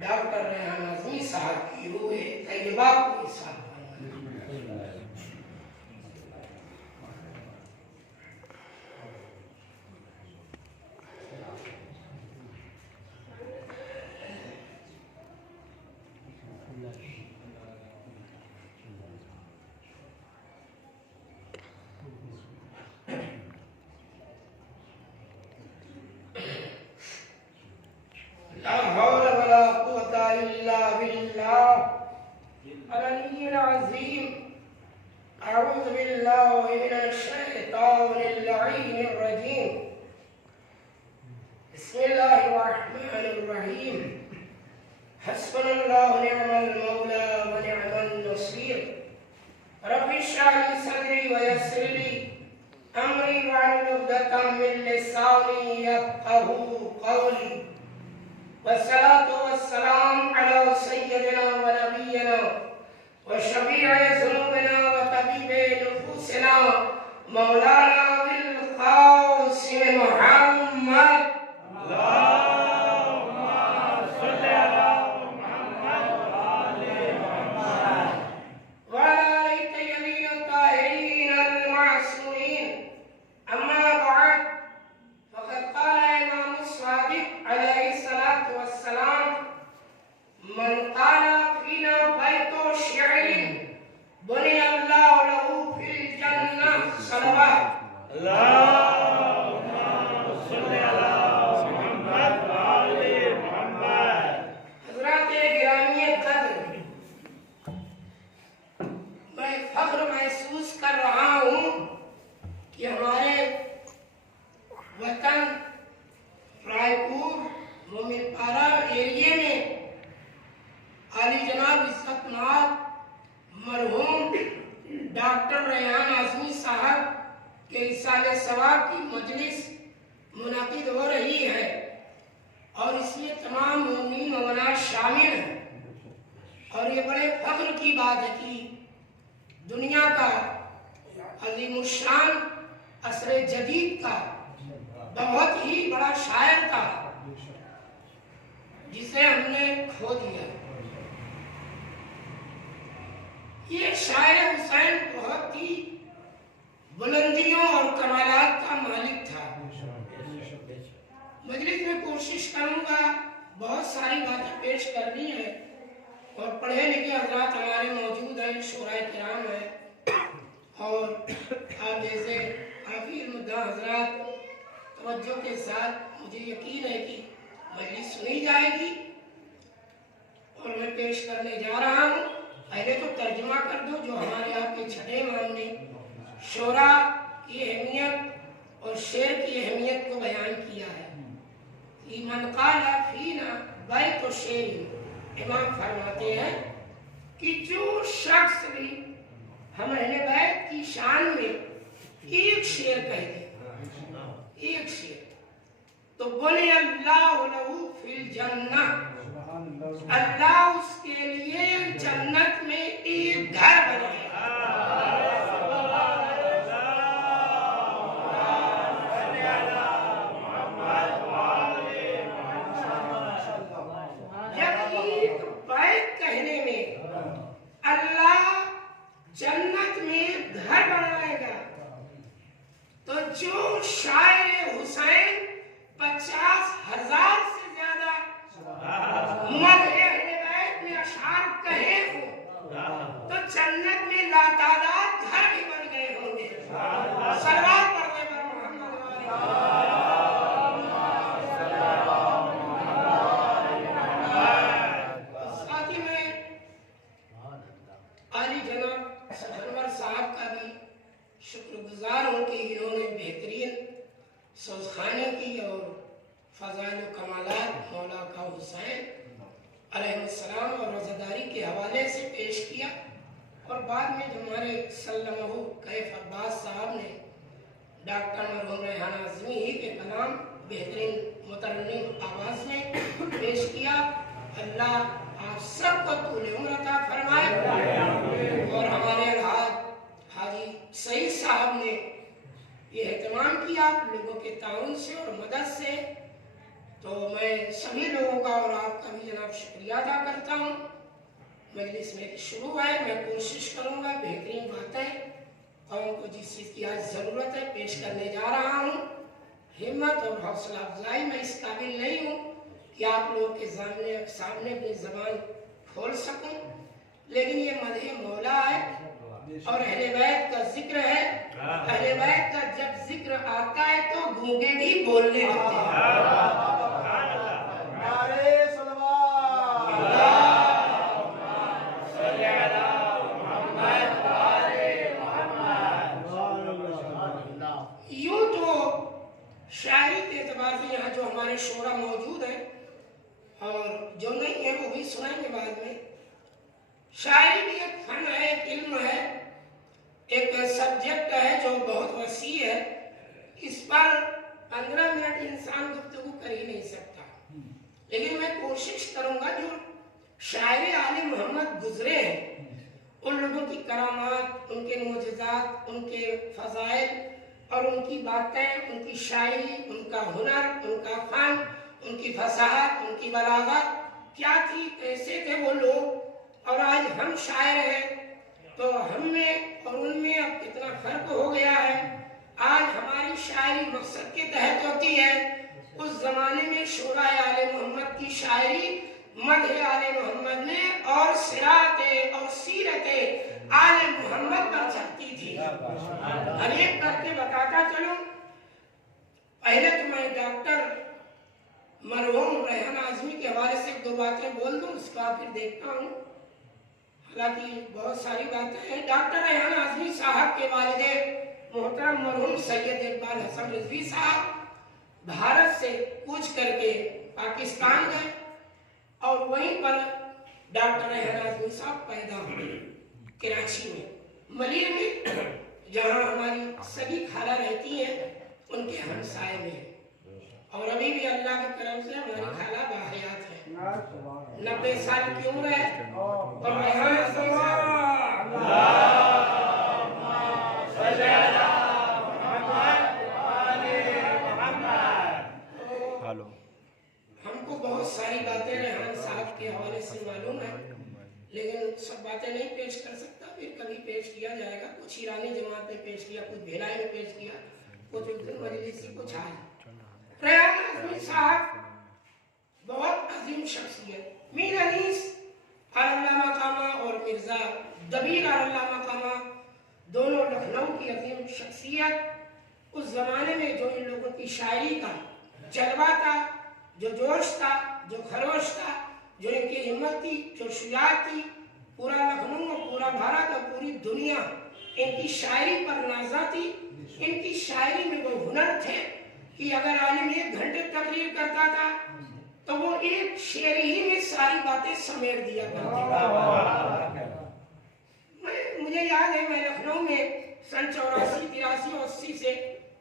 Doctor Rehan Azmi صاحب کی روح طیبہ کو حساب لا حول ولا قوة إلا بالله العلي العظيم. أعوذ بالله من الشيطان اللعين الرجيم. بسم الله الرحمن الرحيم. حسبنا الله نعم المولى ونعم النصير. رب اشرح لي صدري ويسر لي أمري واحلل عقدة من لساني يفقهوا قولي. والصلاة والسلام على سيدنا ونبينا وشفيع ذنوبنا وطبيب نفوسنا مولانا بالقاسم محمد. اللهم صل على محمد وآل محمد وعلى آل الطيبين الطاهرين المعصومين. أما بعد، فقد قال الإمام الصادق عليه الصلاة والسلام: من قال فينا بيت شعر بني الله له في الجنة. صلوات. اللهم صل على محمد وآل محمد. حضرات گرامی قدر، میں فخر محسوس کر رہا ہوں کہ ہمارے وطن رائے پور مومن پارہ ایریے میں عالی جناب عزت مآب مرحوم ڈاکٹر ریحان اعظمی صاحب کے ایصال ثواب کی مجلس منعقد ہو رہی ہے اور اس میں تمام مومنین مومنات شامل ہیں. اور یہ بڑے فخر کی بات ہے کہ دنیا کا عظیم الشان عصر جدید کا بہت ہی بڑا شاعر تھا جسے ہم نے کھو دیا. یہ شاعر حسین بہت ہی بلندیوں اور کمالات کا مالک تھا. مجلس میں کوشش کروں گا بہت ساری باتیں پیش کرنی ہے اور پڑھے لکھے حضرات ہمارے موجود ہیں، شورائے کرام ہیں اور آپ جیسے کافی مدعا حضرات توجہ کے ساتھ. مجھے یقین ہے کہ مجلس سنی جائے گی اور میں پیش کرنے جا رہا ہوں. پہلے تو ترجمہ کر دو جو ہمارے آپ کے چھٹے امام نے شعرا کی اہمیت اور شعر کی اہمیت کو بیان کیا ہے. من قال فینا بیت شعر، امام فرماتے ہیں کہ جو شخص بھی ہم اہل بیت کی شان میں ایک شعر کہہ دے، ایک شعر، تو بنی اللہ لہو فی الجنہ، اللہ اس کے لیے جنت میں ایک گھر بنائے. جب ایک بیت کہنے میں اللہ جنت میں گھر بنائے گا تو جو شاعر حسین 50,000 سے زیادہ مدح اہل بیت میں اشعار کہے ہوں تو جنت میں لاتعداد گھر بھی بن گئے ہوں گے. صلوات پڑھنے پر محمد ساتھ ہی میں عالی جناب انور صاحب کا بھی شکر گزار ہوں کہ انہوں نے بہترین سوزخانی کی اور فضائل و کمالات مولا کا حسین علیہ السلام اور روزداری کے حوالے سے پیش کیا. اور بعد میں جو ہمارے سلمہ کیف عباس صاحب نے ڈاکٹر مرحوم ریحان اعظمی ہی کے کلام بہترین مترنم آواز میں پیش کیا. اللہ آپ سب کو طول عمر عطا فرمائے. اور ہمارے الحاج حاجی سعید صاحب نے یہ اہتمام کیا آپ لوگوں کے تعاون سے اور مدد سے तो मैं सभी लोगों का और आपका भी जनाब शुक्रिया अदा करता हूँ। मजलिस में शुरू है, मैं कोशिश करूँगा बेहतरीन बातें और उनको जिस चीज़ की आज ज़रूरत है पेश करने जा रहा हूँ। हिम्मत और हौसला अफजाई मैं इस काबिल नहीं हूँ कि आप लोगों के सामने अपनी ज़बान खोल सकूँ, लेकिन ये मदह मौला है और अहले बैत का जिक्र है। अहले बैत का जब जिक्र आता है तो गूंगे भी बोलने लगते हैं। यूं तो शायरी के एतबार से यहाँ जो हमारे शोरा मौजूद हैं और जो नहीं है वो भी सुनाएंगे बाद में। शायरी भी एक फन है, एक इल्म है, एक सब्जेक्ट है जो बहुत वसी है। इस पर 15 मिनट इंसान गुफ्तगू कर ही नहीं सकता, लेकिन मैं कोशिश करूंगा जो शायरी आले मोहम्मद गुजरे हैं उन लोगों की करामात, उनके मोजज़ात, उनके फज़ाइल और उनकी बातें, उनकी शायरी, उनका हुनर, उनका फन, उनकी फसाहत, उनकी बलागत क्या थी, कैसे थे वो लोग, और आज हम शायर हैं तो हम में और उनमें अब कितना फर्क हो गया है। आज हमारी शायरी मकसद के तहत होती है, उस जमाने में शोराए आले मोहम्मद की शायरी मदह आले मोहम्मद में और सिराते और सीरते आले मोहम्मद पर चलती थी। हर एक करके बताता चलूं। पहले तो मैं डॉक्टर मरहूम रेहान आज़मी के हवाले से 2 बातें बोल दूं, उसके बाद फिर देखता हूँ। हालांकि बहुत सारी बातें हैं। डॉक्टर रेहान आज़मी साहब के वालिदे मोहतरम मरहूम सैयद इकबाल हसन रिजवी साहब भारत से कूच करके पाकिस्तान गए और वहीं पर डॉक्टर रेहान आज़मी साहब पैदा हुए कराची में, मलिर में, जहाँ हमारी सभी खाला रहती हैं उनके हमसाए में। और अभी भी अल्लाह के करम से हमारी खाला बाहयात है, 90 साल की उम्र है। और हमको बहुत सारी बातें रेहान साहब के हवाले से मालूम है, लेकिन सब बातें नहीं पेश कर सकता, फिर कभी पेश किया जाएगा। कुछ ईरानी जमात में पेश किया, कुछ भिलाई में पेश किया, कुछ मजलिसी, कुछ आज। रेहान आज़मी साहब बहुत अजीम शख्सियत। मीर अनीस अल्लाह मकामा और मिर्जा दबीर अल्लाह मकामा दोनों लखनऊ की अजीम शख्सियत। उस जमाने में जो इन लोगों की शायरी का जलवा था, जो जोश था, जो खरोश था, जो इनकी हिम्मत थी, जो शुजाअत थी, पूरा लखनऊ और पूरा भारत और पूरी दुनिया इनकी शायरी पर नाज़ा थी। इनकी शायरी में वो हुनर थे कि अगर आलिम 1 घंटे तकरीर करता था तो वो एक शेर ही में सारी बातें समेट दिया करते। मुझे याद है मैं लखनऊ में सन 84, 83 और 80 से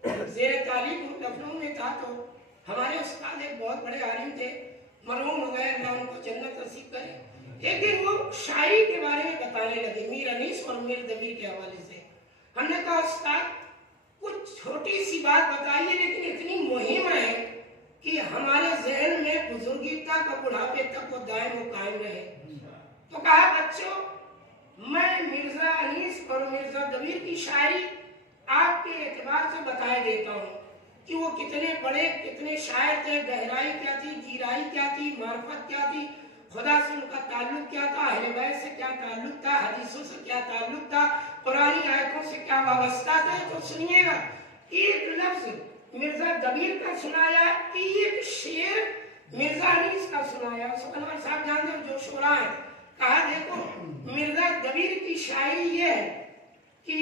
ज़ेर तालीम लखनऊ में था, तो हमारे उस्ताद एक बहुत बड़े आलिम थे, मरहूम हो गए, अल्लाह उनको जन्नत नसीब करे। एक दिन वो शायरी के बारे में बताने लगे, मीर अनीस और मीर दबीर के हवाले से। हमने कहा उस्ताद कुछ छोटी सी बात बताइए, लेकिन इतनी मुहिम है कि हमारे ज़हन में बुजुर्गी तक और बुढ़ापे तक वो दायम व कायम रहे। तो कहा बच्चों, मैं मिर्जा अनीस और मिर्जा दबीर की शायरी आपके एतबार से बताए देता हूँ कि वो कितने बड़े, कितने शायर थे, गहराई क्या थी, गहराई क्या थी, मार्फत क्या थी, खुदा से उनका ताल्लुक क्या था, अहले बैत से क्या ताल्लुक था, हदीसों से क्या ताल्लुक था, कुरानी आयतों से क्या वाबस्ता था। तो सुनिएगा, एक लफ्ज मिर्जा दबीर का सुनाया, एक शेर मिर्जा अनीस का सुनाया। सुकनवर साहब जानते हो जो शोरा है, कहा देखो मिर्जा दबीर की शायरी ये है कि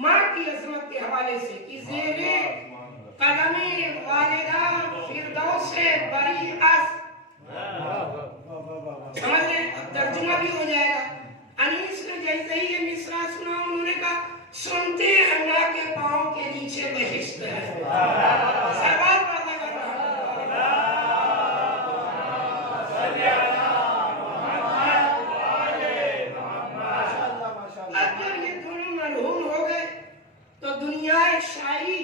माँ की अजमत के हवाले से कि ज़ेरे कदमे वालिदा फिरदौसे बरी अस, समझ रहे, तर्जुमा भी हो जाएगा। अनीस ने जैसे ही ये मिसरा सुना, उन्होंने कहा सुनते हैं माँ के पाँव के नीचे बहिश्त है। सवाल पैदा कर रहा अब जब ये दोनों मरहूम हो गए तो दुनिया शायरी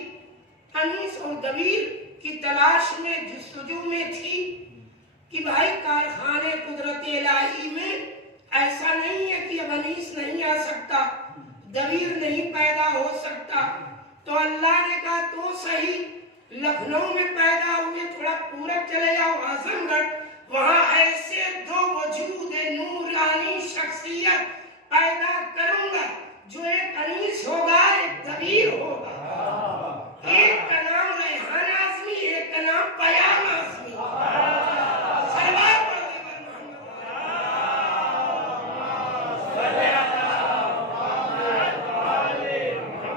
अनीस और दबीर की तलाश में, जुस्तजू में थी। दबीर नहीं पैदा हो सकता। तो अल्लाह ने कहा तो सही, लखनऊ में पैदा हुए, थोड़ा पूरब चले जाओ आजमगढ़, वहां ऐसे दो वजूद नूरानी शख्सियत पैदा करूंगा जो एक अनीस होगा, एक दबीर होगा। एक का नाम रेहान आजमी, एक का नाम पयाम आजमी। सरवार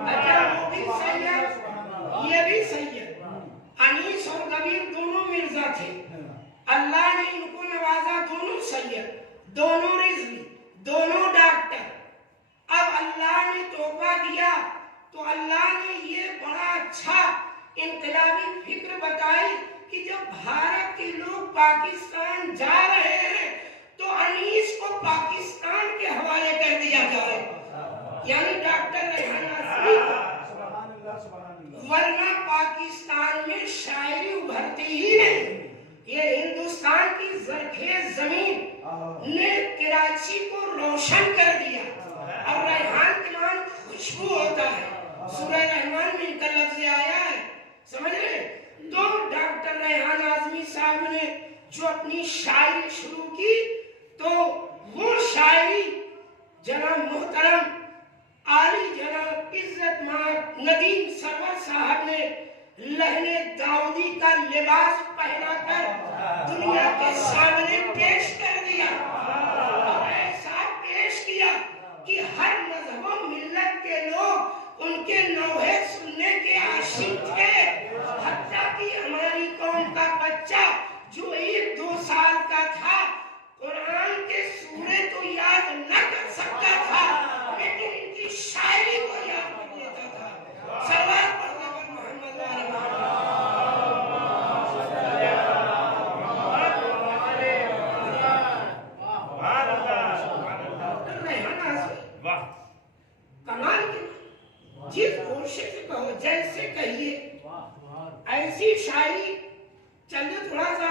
अच्छा, वो भी सही है, ये भी सही है। अनीस और कबीर दोनों मिर्जा थे, अल्लाह ने इनको नवाजा, दोनों सैयद, दोनों रिजवी, दोनों डॉक्टर। अब अल्लाह ने तोहफा दिया तो अल्लाह ने ये बड़ा अच्छा इनकलाबी फिक्र बताई कि जब भारत के लोग पाकिस्तान जा रहे हैं तो अनीस को पाकिस्तान के हवाले कर दिया जाए, यानी डॉक्टर रेहान आजमी को, वरना पाकिस्तान में शायरी उभरती ही नहीं। ये हिंदुस्तान की जरखेज जमीन ने कराची को रोशन कर दिया। और रेहान के नाम खुशबू होता है, सूरह रहमान में इनका लफ्ज आया है, समझ रहे। तो डॉक्टर रेहान आजमी साहब ने जो अपनी शायरी शुरू की, तो वो शायरी जनाब मोहतरम आली जनाब इज्जत मां नदीम सरवर साहब ने लहने दाऊदी का लिबास पहनाकर दुनिया के सामने पेश कर दिया। और ऐसा पेश किया कि हर मजहब मिल्लत के लोग उनके नौहे सुनने के आशिक थे। हत्ता कि हमारी कौम का बच्चा जो 1-2 साल का था, कुरान के सूरे तो याद न कर सकता था, लेकिन इनकी शायरी को याद कर लेता था। सरवार परवर मोहम्मद कमाल की जिस कोशिश कहो, जैसे कहिए ऐसी शायरी। चलिए थोड़ा सा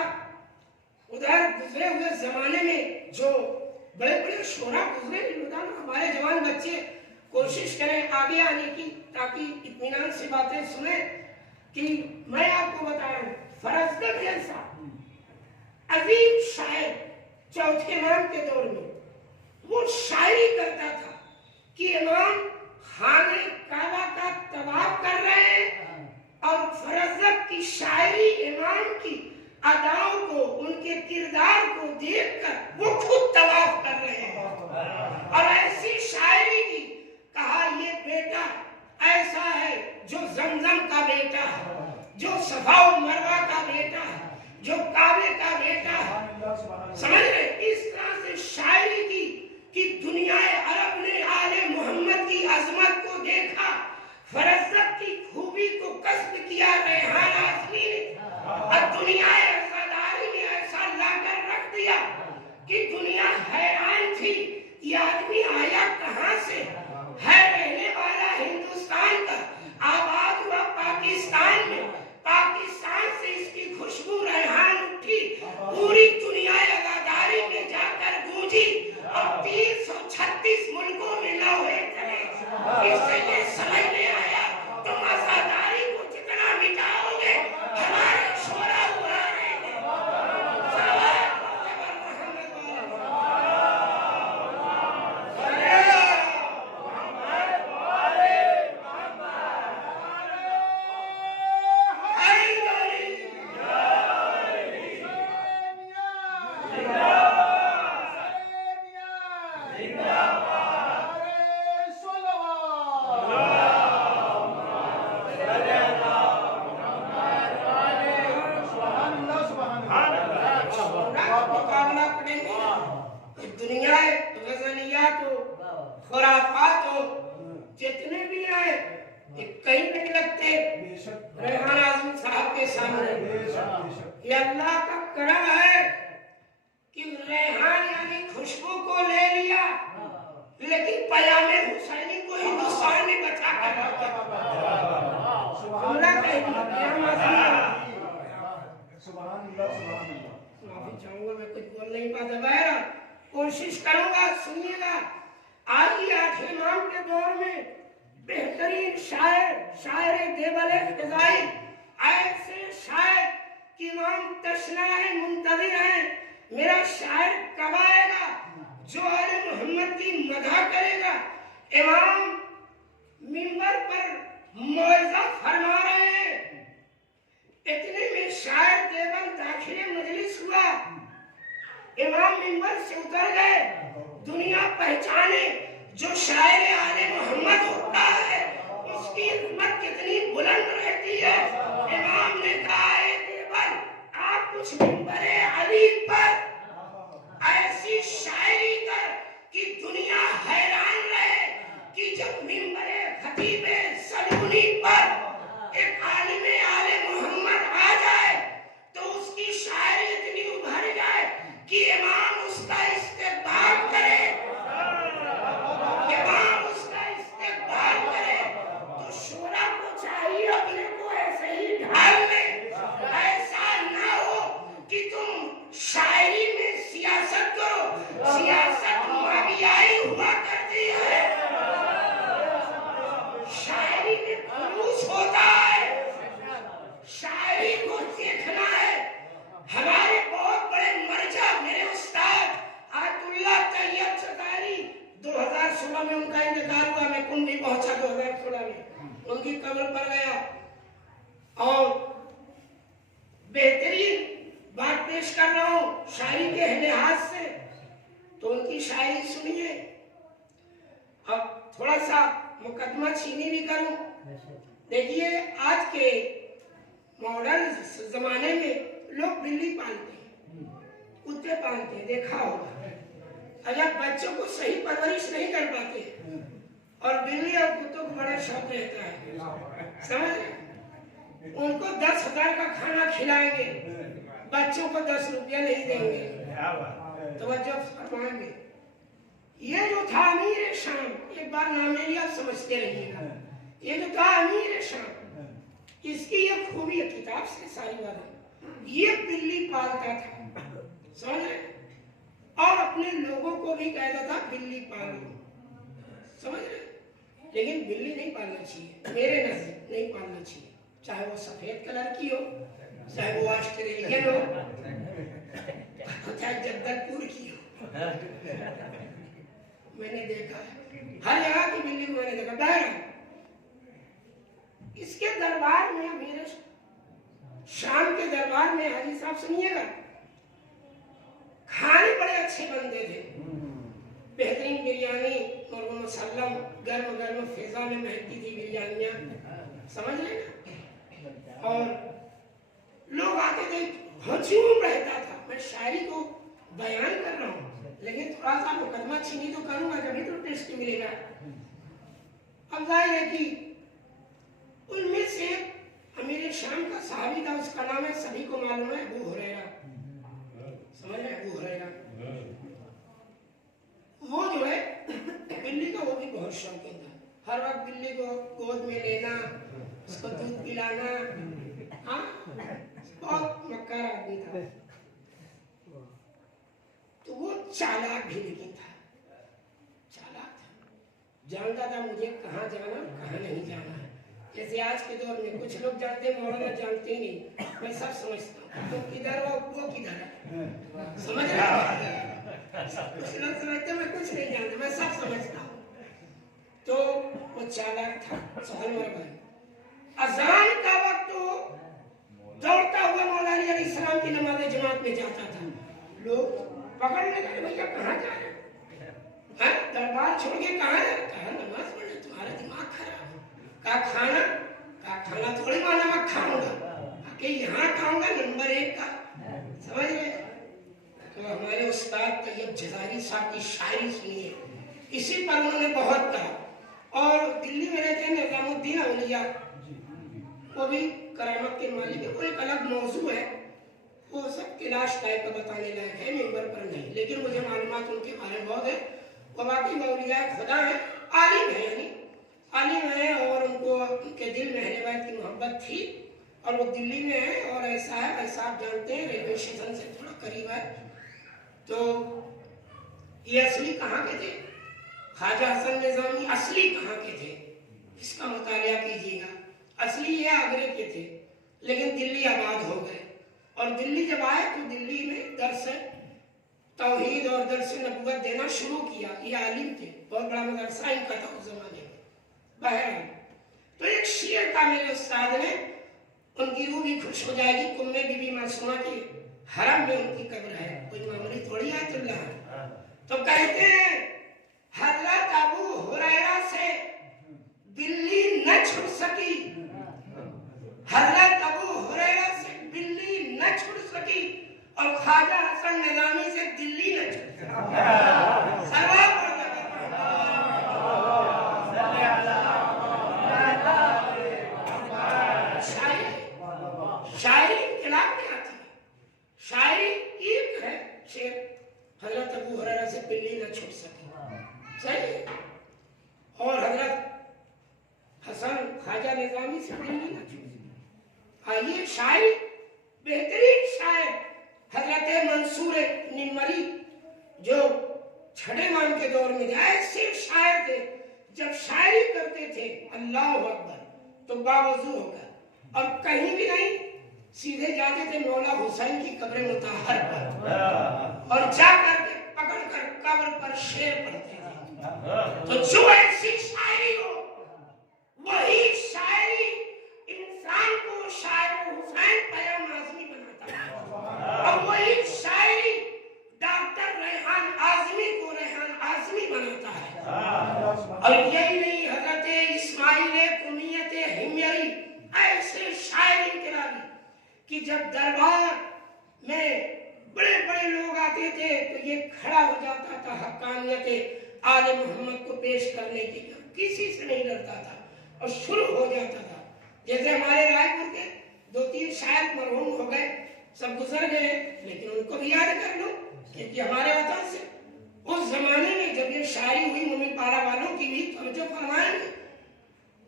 उधर गुजरे हुए जमाने में जो बड़े बड़े शोरा गुजरे, हमारे जवान बच्चे कोशिश करें आगे आने की, ताकि इत्मीनान से बातें सुने। कि मैं आपको बता रहा हूँ, फरजदक जैसा अजीम शायर चौथे इमाम के दौर में वो शायरी करता था कि इमाम खाने काबा का तवाफ कर रहे हैं और फरजदक की शायरी इमाम की अदाओं को, उनके किरदार को देखकर वो खुद तवाफ कर रहे हैं। और ऐसी शायरी की, कहा ये बेटा ऐसा है जो जमजम का बेटा है, जो सफा व मरवा का बेटा है, जो काबे का बेटा है। समझ रहे, इस तरह से शायरी की कि दुनिया अरब ने आले मोहम्मद की अजमत को देखा, फरजदक की खूबी को कस्ब किया रेहान आजमी ने, और दुनिया अज़ादारी ने ऐसा लाकर रख दिया कि दुनिया हैरान थी, ये आदमी आया कहां से है, रहने वाला हिंदुस्तान का, आबाद हुआ पाकिस्तान में, पाकिस्तान से इसकी खुशबू रेहान उठी, पूरी दुनिया अज़ादारी में जाकर गूंजी और 336 मुल्कों में लौहे चले। इससे ये समझ में आया तुम आजादारी को जितना मिटाओगे हमारे शोरा उड़ा रहेंगे। दुनिया गजनियात हो, खुराफात हो, जितने भी आए कहीं नहीं लगते रेहान आजमी साहब के सामने। ये अल्लाह का करम है कि रेहान यानी खुशबू को ले लिया, लेकिन पयामे हुसैनी को हिंदुस्तान ने बचा कर रखा। माफी चाहूंगा, मैं कुछ बोल नहीं पाता, बहरा कोशिश करूंगा, सुनिएगा। آئیے آج امام کے دور میں بہترین شاعر دیوبند فضائی، ایسے شاعر کہ امام تشنا ہے، منتظر ہیں میرا شاعر کب آئے گا جو آل محمد کی مدح کرے گا۔ امام منبر پر موعظہ فرما رہے ہیں، اتنے میں شاعر دیوبند داخل مجلس ہوا، امام منبر سے اتر گئے، دنیا پہچانے جو شاعر آل محمد ہوتا ہے اس کی عظمت کتنی بلند رہتی ہے۔ امام نے کہا اے دیوبند آپ کچھ منبر علی پر ایسی شاعری کر کہ دنیا حیران رہے کہ جب منبر خطیب سلونی پر ایک عالم آل محمد آ جائے تو اس کی شاعری اتنی ابھر جائے کہ امام اس کا استقبال کرے، امام اس کا استقبال کرے تو شورا کو چاہیے اپنے کو ایسے ہی ڈھال لے، ایسا نہ ہو کہ تم شاعری میں سیاست کرو، سیاست مابیائی ہوا کرتی ہے، شاعری میں خلوص ہوتا ہے، شاعری کو دیکھنا ہے۔ ہمارے بہت بڑے مرجع میرے استاد آیت اللہ طیب ستاری 2016 میں ان کا انتقال ہوا، میں کن بھی پہنچا 2016 میں ان کی قبر پر گیا اور بہترین بات پیش کر رہا ہوں شاعری کے لحاظ سے، تو ان کی شاعری سنیے۔ اب تھوڑا سا مقدمہ چینی بھی کروں، دیکھیے آج کے ماڈرن زمانے میں لوگ بلی پالتے ہیں، کتے پالتے ہیں، دیکھا ہوگا، اگر بچوں کو صحیح پرورش نہیں کر پاتے اور بلی اور کتوں کو بڑا شوق رہتا ہے، سمجھ رہے ہیں؟ ان کو 10,000 کا کھانا کھلائیں گے، بچوں کو 10 روپیہ نہیں دیں گے، توجہ فرمائیں گے۔ یہ جو تھا امیر شام، ایک بار نامیری آپ سمجھتے رہیے گا، یہ جو تھا امیر شام، اس کی یہ خوبی ہے، کتاب سے ساری بات ہے، یہ بلی پالتا تھا، سمجھ رہے، اور اپنے لوگوں کو بھی کہتا تھا بلی پالو، سمجھ رہے، لیکن بلی نہیں پالنا چاہیے، میرے نزدیک نہیں پالنا چاہیے، چاہے وہ سفید کلر کی ہو، چاہے وہ آسٹریلین ہو، چاہے جدل پور کی ہو، میں نے دیکھا ہے ہر جگہ کی بلی کو میں نے دیکھا۔ بہرحال اس کے دربار میں، میرے شام کے دربار میں، حاجی صاحب سنیے گا، کھانے بڑے اچھے بنتے تھے، بہترین بریانی، مرغ مسلم، گرم گرم فضا میں مہکتی تھی بریانیاں، سمجھ رہے نا، اور لوگ آتے تھے، ہجوم رہتا تھا۔ میں شاعری کو بیان کر رہا ہوں لیکن تھوڑا سا مقدمہ چینی تو کروں گا جبھی تو ٹیسٹ ملے گا۔ اب ظاہر ہے کہ ان میں سے امیر شام کا صحابی تھا، اس کا نام ہے، سبھی کو معلوم ہے، ابو ہریرہ، سمجھ رہے، ابو ہریرہ، وہ جو ہے بلی کا وہ بھی بہت شوقین تھا، ہر وقت بلی کو گود میں لینا، اس کو دودھ پلانا، ہاں بہت مکار آدمی تھا، تو وہ چالاک بھی لیکن تھا، چالاک تھا، جانتا تھا مجھے کہاں جانا کہاں نہیں جانا ہے، جیسے آج کے دور میں کچھ لوگ جانتے ہیں، مولانا جانتے ہی نہیں، میں سب سمجھتا ہوں، تو کدھر وہ کدھر ہے، سمجھ رہے ہیں؟ کچھ لوگ سمجھتے ہیں میں کچھ نہیں جانتا، میں سب سمجھتا ہوں، تو وہ چالاک تھا، سہل مربھائی۔ اذان کا وقت تو دوڑتا ہوا مولا علی علیہ السلام کی نماز جماعت میں جاتا تھا، لوگ پکڑنے لگے، بھیا کہاں جا رہے ہیں، دربار چھوڑ کے کہاں ہے، کہا نماز پڑھنے، تمہارا دماغ خراب ہے، کہا کھانا تھوڑی مانا میں کھاؤں گا کہ یہاں کھاؤں گا نمبر 1 کا، سمجھ رہے۔ تو ہمارے استاد طیب جزائری صاحب کی شاعری سنیے، اسی پر انہوں نے بہت کہا، اور دلی میں رہتے ہیں نظام الدین اولیاء، وہ بھی کرامت کے مالک ہے، وہ ایک الگ موضوع ہے، وہ سب کلاش ٹائپ کا بتانے لائق ہے، ممبر پر نہیں، لیکن مجھے معلومات ان کے بارے میں بہت ہے، وہ باقی اولیاء خدا ہے، عالم ہے، یعنی عالم ہے، اور ان کو ان کے دل میں اہل بیت کی محبت تھی، اور وہ دلی میں ہے، اور ایسا ہے، ایسا آپ جانتے ہیں ریلوے اسٹیشن سے تھوڑا قریب ہے، تو یہ اصلی کہاں کے تھے، ख्वाजा हसन निजामी असली कहाँ के थे, इसका मुतालिया कीजिएगा। असली ये आगरे के थे, लेकिन दिल्ली आबाद हो गए, और दिल्ली जब आए तो दिल्ली में दर्स तौहीद और दर्स नबूवत देना शुरू किया। ये आलिम थे, बहुत बड़ा मदरसा इनका था उस जमाने में। बहरहाल तो एक शेर का मेरे उस्ताद ने, उनकी रूह भी खुश हो जाएगी, कुम्मे बीबी मासूमा की हरम में उनकी कब्र है, कोई मामूली थोड़ी आयतुल्लाह है। तो कहते हैं हजरत अबू हुरैरा से बिल्ली न छुड़ सकी, हजरत अबू हुरैरा से बिल्ली न छुड़ सकी, और ख्वाजा हसन निजामी से दिल्ली न छुड़ सकी। सरवार शायरी इनकलाब में आती है, शायरी एक है शेर, हजरत अबू हुरैरा से बिल्ली न छुड़ सकी, सही है। और हजरत हसन ख्वाजा निजामी से दिल्ली न छुड़ सकी। आइए शायरी, बेहतरीन शायर हजरत मंसूर निमरी, जो छठे मान के दौर में ऐसे शायर थे, जब शायरी करते थे अल्लाह अकबर तो बावजू होकर, और कहीं भी नहीं, सीधे जाते थे मौला हुसैन की कब्र मुताहर पर, और जा करके पकड़ कर कब्र पर शेर पढ़ते थे। तो जो ऐसी शायरी हो, वही शायरी इंसान को शायर हुसैन पयाम आजमी बनाता है, और वही शायरी डॉक्टर रेहान आजमी को रेहान आजमी बनाता है। और यही नहीं, हजरत इस्माइल कुमियत हिमयरी ऐसे शायर इनकलाबी कि जब दरबार में बड़े बड़े लोग आते थे तो ये खड़ा हो जाता था हक्कानियत आले मोहम्मद को पेश करने के लिए, किसी से नहीं डरता था, और शुरू हो जाता था। जैसे हमारे रायपुर के 2-3 शायर मरहूम हो गए, सब गुजर गए, लेकिन उनको भी याद कर लो, क्योंकि हमारे वतन से उस जमाने में जब ये शायरी हुई मुमिन पारा वालों की भी, तो जो फरमाएंगे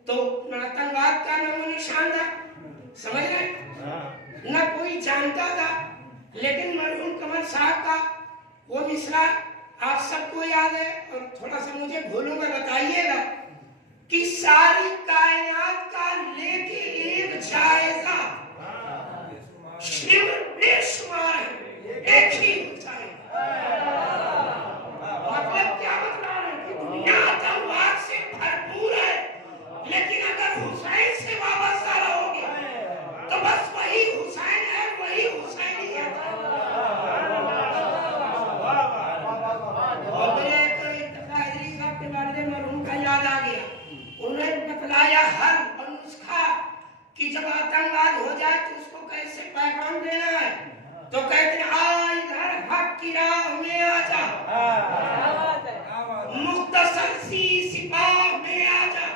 तो न आतंकवाद का नामो निशान था, समझ रहे, न कोई जानता था, लेकिन मरहूम कमर साहब का वो मिसरा आप सबको याद है, और थोड़ा सा मुझे भूलूंगा बताइएगा कि सारी कायनात का लेके एक जायजा शिव बेशुमार एक ही मतलब क्या बता रहे हैं कि दुनिया आतंकवाद से भरपूर है, लेकिन अगर हुसैन से वाबस्ता रहोगे तो बस वही हुसैन है, वही हुसैनियत है। और मेरे एक तकरीरी साहब के बारे में मरहूम का याद आ गया, उन्होंने बतलाया हल और नुस्खा कि जब आतंकवाद हो जाए तो उसको कैसे पैगाम देना है। तो कहते हैं आ इधर हक की राह में आ जा, मुख्तसर सी सिपाह में आ जा,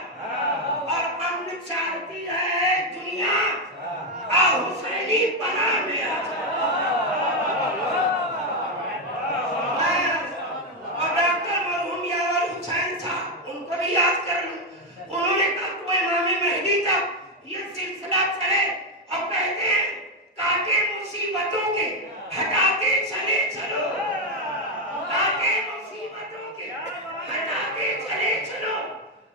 और अमन चाहती है दुनिया, आ हुसैनी पनाह में आ जा। और डॉक्टर मरहूम यावर हुसैन था, उनको भी याद कर लूं, उन्होंने कहा कोई इमाम मेहदी तक ये सिलसिला चले, और कहते हैं काटे मुसीबतों के हटाते चले चलो, काटे मुसीबतों के हटाते चले चलो,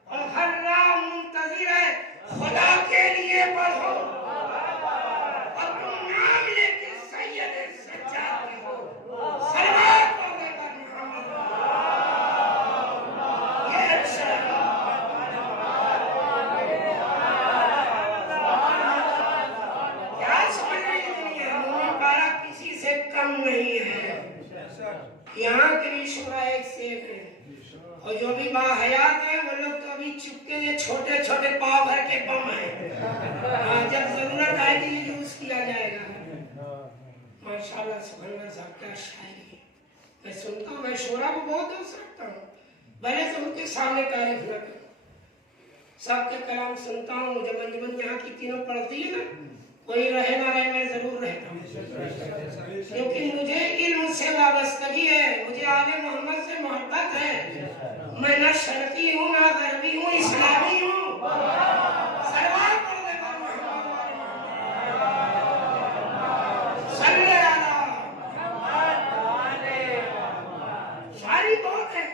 और हर राह मुंतज़िर है खुदा के लिए बढ़ो, और तुम नाम लेके सैयद सज्जाद के हो, सलवात पढ़ने पर मोहम्मद। ये क्या समझ रही दुनिया, मुबारक किसी से कम नहीं है, यहाँ के भी शुरा एक से एक है, और जो भी बाहयात है वो लोग तो अभी चुपके से छोटे छोटे पाव भर के बम है, जब जरूरत आएगी ये यूज किया जाएगा। माशाल्लाह सुभान साहब क्या शायरी, मैं सुनता हूँ, मैं शोरा को बहुत दोस्त रखता हूँ, भले से उनके सामने तारीफ न करूँ, सबके कलाम सुनता हूँ। जब अंजुमन यहाँ की तीनों पढ़ती है ना, कोई रहे ना रहे मैं जरूर रहता हूँ, क्योंकि मुझे इल्म से वाबस्तगी है, मुझे आले मोहम्मद से मोहब्बत है, मैं न शर्की हूँ ना गरबी हूँ, इस्लामी हूँ। सरवार पढ़ने पर सल्ले अला, शायरी बहुत है,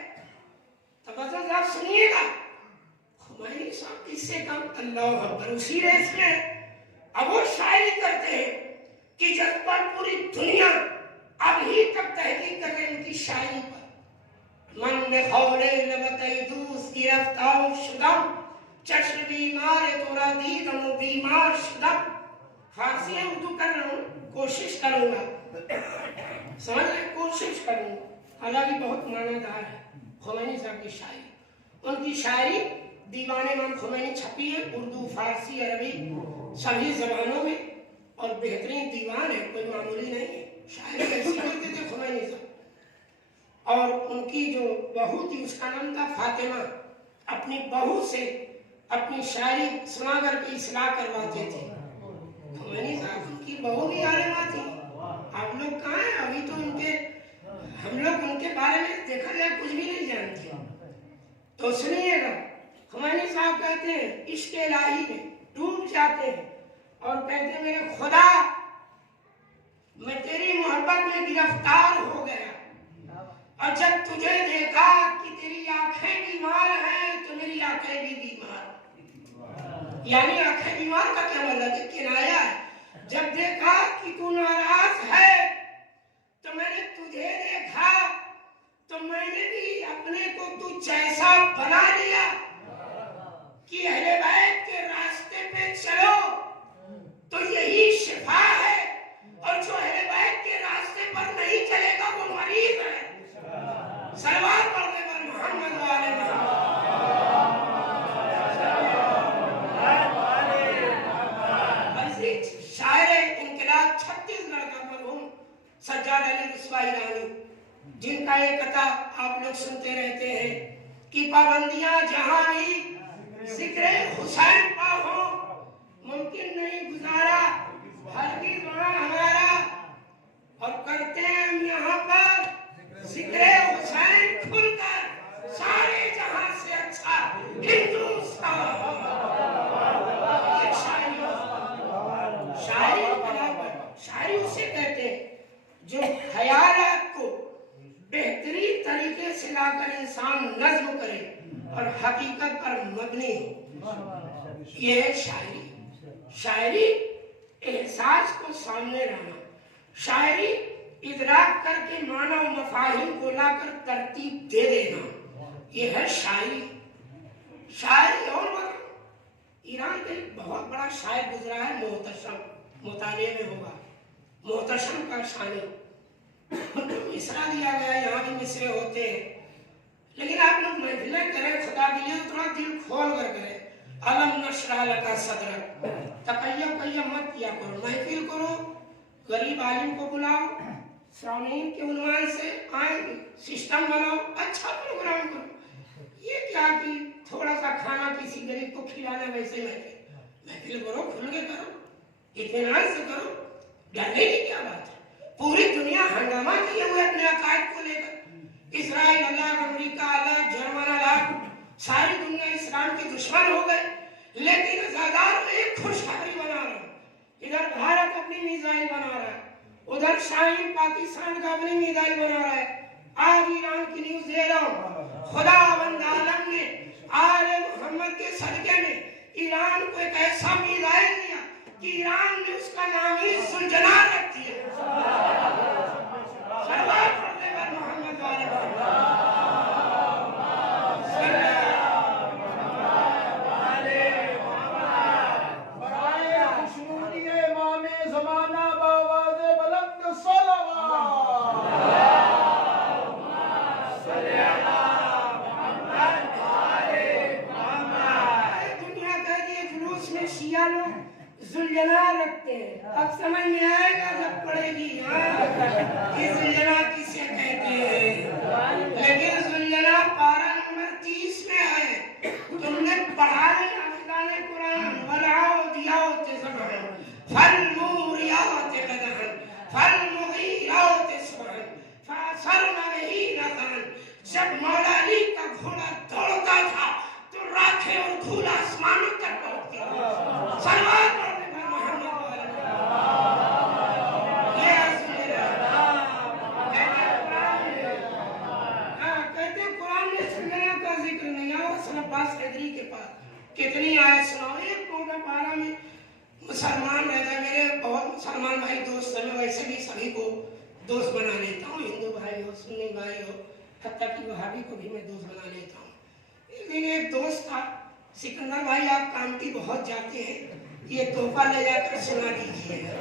तवज्जो अल्लाह अकबर। उसी रेस में अब वो शायरी करते हैं कि जब पर पूरी दुनिया अभी तक तहकीक कर रही उनकी शायरी पर। मन में खौले लबतई दूस गिरफ्तार शुदम चश्म बीमार तोरा दीदम बीमार शुदम। फारसी है, उर्दू कर रहा हूँ, कोशिश करूंगा, समझ रहे, कोशिश करूंगा। हालांकि बहुत मानेदार है खुमैनी साहब की शायरी। उनकी शायरी दीवान इमाम खुमैनी छपी है उर्दू, फारसी, अरबी सभी जबानों में, और बेहतरीन दीवान है, कोई मामूली नहीं है। शायरी कैसी करते थे खुमैनी साहब। और उनकी जो बहू थी उसका नाम था फातिमा। अपनी बहू से अपनी शायरी सुना करके इस्लाह करवाते थे खुमैनी साहब। उनकी बहू भी आलिमा थी। आप लोग कहाँ हैं? अभी तो हम लोग उनके बारे में देखा जाए कुछ भी नहीं जानते। तो सुनिएगा, खुमैनी साहब कहते हैं इश्क इलाही में डूब जाते हैं और कहते हैं मेरे खुदा मैं तेरी मोहब्बत में गिरफ्तार हो गया, और जब तुझे देखा कि तेरी आंखें बीमार हैं तो मेरी आंखें भी बीमार। यानी आंखें बीमार का क्या मतलब है? किनाया है। जब देखा कि तू नाराज है तो मैंने तुझे देखा, तो मैंने भी अपने को तू जैसा बना लिया कि अहले बैत के रास्ते पे चलो तो यही शिफा है, और जो अहले बैत के रास्ते पर नहीं चलेगा वो मरीज है। सलवात पढ़ने पर मोहम्मद वाले शायर इनकलाब छत्तीसगढ़ का मरहूम सज्जाद अली रुसवा ईरानी, जिनका एक कथा आप लोग सुनते रहते हैं कि पाबंदियां जहां भी जिक्र हुसैन पा हो मुमकिन नहीं गुजारा हरगिज़ वहां हमारा, और करते हैं हम यहाँ पर जिक्र हुसैन खुलकर सारे जहां से अच्छा हिंदुस्तान। शायरी उसे कहते हैं जो ख्यालात को बेहतरीन तरीके से लाकर इंसान नज्म करे और हकीकत पर मबनी हो। ये है शायरी। शायरी एहसास को सामने लाना, शायरी इदराक करके मानव मफाहिम को लाकर तरतीब दे देना, ये है शायरी। शायरी और ईरान का एक बहुत बड़ा शायर गुजरा है मोहतशम, मुताले में होगा मोहतशम का शानी। मिसरा दिया गया, यहाँ भी मिसरे होते हैं, लेकिन आप लोग महफिलें करें खुदा के लिए तो थोड़ा दिल खोल कर करें। अलम नशरह लका सदरक, तकय्युम मत किया करो, महफिल करो, गरीब आलिम को बुलाओ, श्रावणीन के उन्वान से आएंगे, सिस्टम बनाओ, अच्छा प्रोग्राम करो। ये क्या कि थोड़ा सा खाना किसी गरीब को खिलाना, वैसे महफिल करो, खुल के करो, इत्मीनान से करो, डरने की क्या बात है। पूरी दुनिया हंगामा किए हुए अपने अकायद को लेकर, इसराइल अलग, अमेरिका अलग, जर्मन अलग, सारी दुनिया इस्लाम के दुश्मन हो गए, लेकिन ज़्यादातर एक खुशखबरी बना रहा है। इधर भारत अपनी मिसाइल बना रहा है, उधर शाहीन पाकिस्तान का अपनी मिसाइल बना रहा है। आज ईरान की न्यूज दे रहा हूँ, खुदा बंद आलम ने आले मोहम्मद के सदके में ईरान को एक ऐसा मिसाइल दिया कि ईरान ने उसका नाम ही सुलझना रख दिया। सल्लल्लाहु अलैहि मोहम्मद वाले जुल्जना रखते हैं। अब समझ में आएगा जब पढ़ेगी कि जुल्जना किसे कहते हैं। लेकिन जुल्जना पारा नंबर 30 में है, तुमने पढ़ा नहीं हाफिज़ाने कुरान। वलाओ दियाओ तिज़हन फल मूरियात क़दहन फल मुगीरात सुबहन फ़असरन बिही नक़अन। जब मौला अली का घोड़ा दौड़ता था तो राखें और धूल आसमानों तक पहुंचती थी। सलवात के पास कितनी आयत सुनाओ, एक मुसलमान रहता, मेरे बहुत मुसलमान भाई दोस्त हैं, मैं वैसे भी सभी को दोस्त बना लेता हूँ, हिंदू भाई हो, सुन्नी भाई हो, हत्ता कि वहाबी को भी मैं दोस्त बना लेता हूँ। एक दिन एक दोस्त था, सिकंदर भाई आप कामटी बहुत जाते हैं, ये तोहफा ले जाकर सुना दीजिएगा।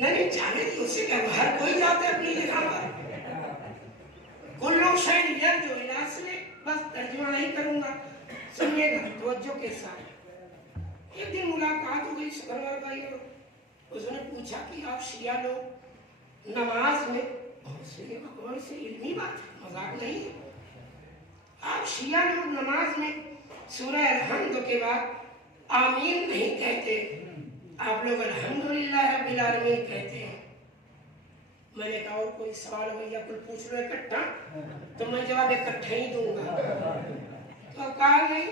नहीं जाने दी, उससे क्या, हर कोई जाता है अपनी जगह पर। कुल लोग शायद यार जो इलाज से, बस तर्जुमा नहीं करूंगा, सुनिएगा तवज्जो के साथ। एक दिन मुलाकात हो गई सिकंदर भाई और उसने पूछा कि आप शिया लोग नमाज में, बहुत से इल्मी बात है, मजाक नहीं है, आप शिया लोग नमाज में सूरह अल-हम्द के बाद आमीन नहीं कहते, आप लोग अल्हम्दुलिल्लाह रब्बिल आलमीन कहते हैं। मैंने कहा और कोई सवाल हो या कुल पूछ लो इकट्ठा, तो मैं जवाब इकट्ठा ही दूंगा। तो कहा नहीं,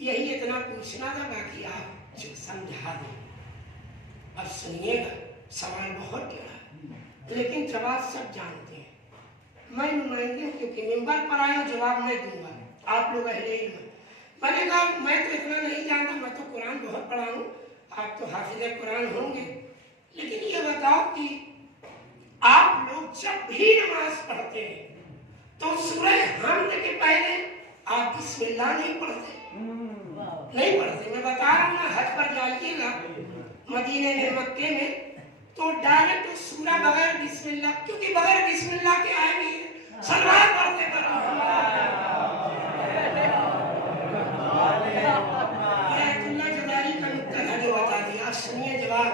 यही इतना पूछना था, बाकी आप समझा दें। अब सुनिएगा, सवाल बहुत टेढ़ा, लेकिन जवाब सब जानते हैं। मैं नुमाइंदे हूँ, क्योंकि मिंबर पर आया, जवाब मैं दूंगा, आप लोग अहले इल्म। मैंने कहा मैं तो इतना नहीं जानता, मैं तो कुरान बहुत पढ़ा हूँ, आप तो हाफिज़ कुरान होंगे, लेकिन ये बताओ कि आप लोग जब भी नमाज पढ़ते हैं तो सूरह हम्द के पहले आप बिस्मिल्लाह नहीं पढ़ते? नहीं पढ़ते। मैं बता रहा हूँ ना, हज पर जाइएगा मदीने में, मक्के में, तो डायरेक्ट सूरा बगैर बिस्मिल्लाह, क्योंकि बगैर बिस्मिल्लाह के आए भी सलवात पढ़ते जो बता दिया। आप सुनिए जवाब,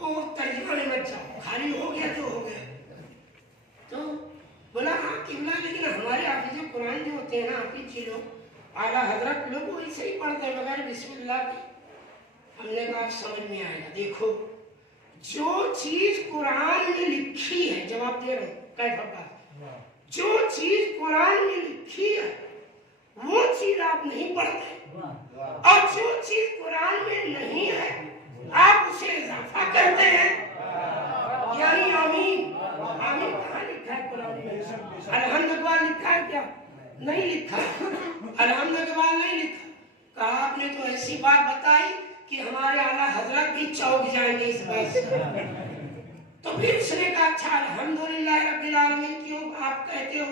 वो तर्जुमा में मत जाओ, खाली हो गया तो हो गया। तो बोला हाँ किबला, लेकिन हमारे हाफिज़ कुरान जो होते हैं ना, हाफिज़ जी लोग, आला हजरत लोग, वो ऐसे ही पढ़ते हैं बगैर बिस्मिल्लाह के। हमने कहा समझ में आएगा। देखो जो चीज कुरान में लिखी है, जवाब दे रहा हूँ कैफा, जो चीज कुरान में लिखी है वो चीज आप नहीं पढ़ते, और जो चीज कुरान में नहीं है आप उसे इजाफा करते हैं। यानी आमीन, आमीन कहाँ लिखा है कुरान में? अल्हम्द के बाद लिखा है क्या? नहीं लिखा, अल्हम्द के बाद नहीं लिखा। कहा आपने तो ऐसी बात बताई कि हमारे आला हजरत भी चौंक जाएंगे इस बात से। तो फिर उसने कहा अच्छा अल्हम्दुलिल्लाह रब्बिल आलमीन क्यों आप कहते हो?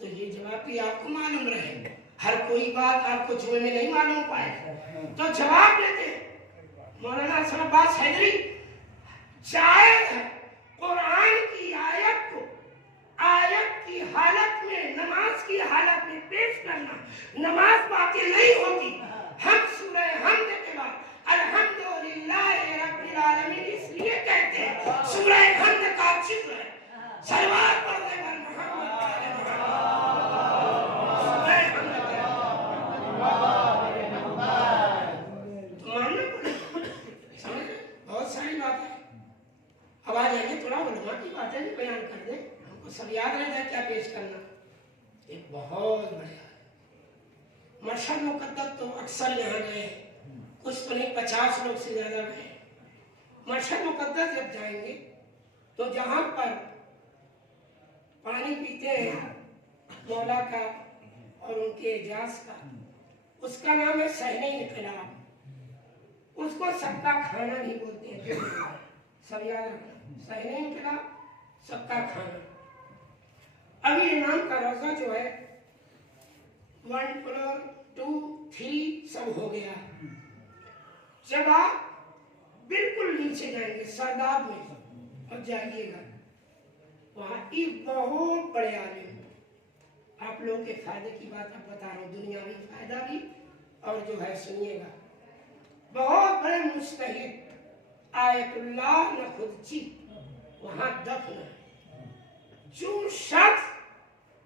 तो ये जवाब भी आपको मालूम रहे, हर कोई बात आपको जुए में नहीं मालूम पाए, तो जवाब देते मौलाना अब्बास हैदरी, जायज़ है कुरान की आयत को आयत की हालत में, नमाज की हालत में पेश करना, नमाज बातिल नहीं होती। हम सूरह हम्द के बाद अल्हम्दुलिल्लाह रब्बिल आलमीन इसलिए कहते हैं, सूरह हम्द का जिक्र है, सलवात पढ़ने पर मोहम्मद बहुत सारी बात है। अब आ जाइए थोड़ा उलमा की बातें भी बयान कर दें, हमको सब याद रहता है क्या पेश करना। एक बहुत बढ़िया मशहद मुकद्दस तो अक्सर यहाँ गए, कुछ तो नहीं 50 लोग से ज्यादा गए। मशहद मुकद्दस जब जाएंगे तो जहाँ पर पानी पीते हैं मौला का और उनके एजाज का, उसका नाम है सहने इनकलाब, उसको सबका खाना भी बोलते हैं, सब याद रखना, सहने इनकलाब सबका खाना। अभी इमाम का रोजा जो है 1 फ्लोर 2 3 सब हो गया। जब आप बिल्कुल नीचे जाएंगे सरदाब में और जाइएगा, वहाँ एक बहुत बड़े आलिम, आप लोगों के फायदे की बात आप बता रहा हूँ, दुनियावी फायदा भी और जो है सुनिएगा, बहुत बड़े मुस्तहिद आयतुल्लाह नखुदची वहाँ दफन है। जो शख्स